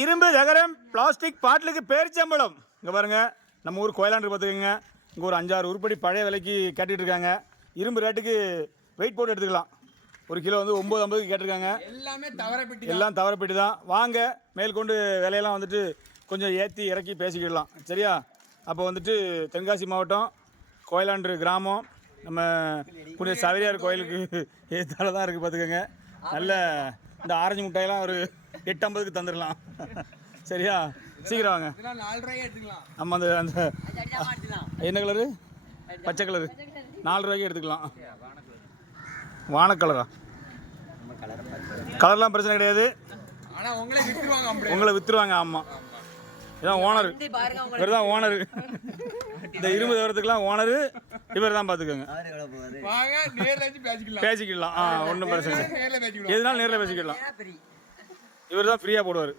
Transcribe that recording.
இரும்பு தகரம் பிளாஸ்டிக் பாட்டிலுக்கு பேரிச்சம்பழம் இங்கே பாருங்கள். நம்ம ஊர் கோயிலாண்டு பார்த்துக்கோங்க. இங்கே ஒரு 5-6 உருப்படி பழைய விலைக்கு கேட்டுட்டு இருக்காங்க. இரும்பு ரேட்டுக்கு வெயிட் போட்டு எடுத்துக்கலாம். ஒரு கிலோ வந்து 9.50 கேட்டிருக்காங்க. எல்லாம் தவறப்பட்டு தான். வாங்க மேற்கொண்டு விலையெல்லாம் வந்துட்டு கொஞ்சம் ஏற்றி இறக்கி பேசிக்கிடலாம். சரியா? அப்போ வந்துட்டு தென்காசி மாவட்டம் கோயிலாண்டு கிராமம் நம்ம புனித சவேரியார் கோயிலுக்கு ஏற்றால தான் இருக்குது பார்த்துக்கோங்க. நல்ல இந்த ஆரஞ்சு முட்டையெல்லாம் ஒரு 8.50க்கு தந்துடலாம். சரியா? சீக்கிரம் வாங்க. ஆமாம், அந்த அந்த என்ன கலரு? பச்சை கலரு 4 ரூபாய்க்கு எடுத்துக்கலாம். வானக்கலரா? கலர்லாம் பிரச்சனை கிடையாது, உங்களை விற்றுருவாங்க. ஆமாம், இதான் ஓனர். இவர் தான் ஓனரு. இந்த இரும்பு தவிரத்துக்குலாம் ஓனரு இவர் தான். பார்த்துக்கோங்க, பேசிக்கலாம். ஒன்றும் பிரச்சனை இல்லை. எதுனாலும் நேரில் பேசிக்கலாம். இவர் தான் ஃப்ரீயாக போடுவார்.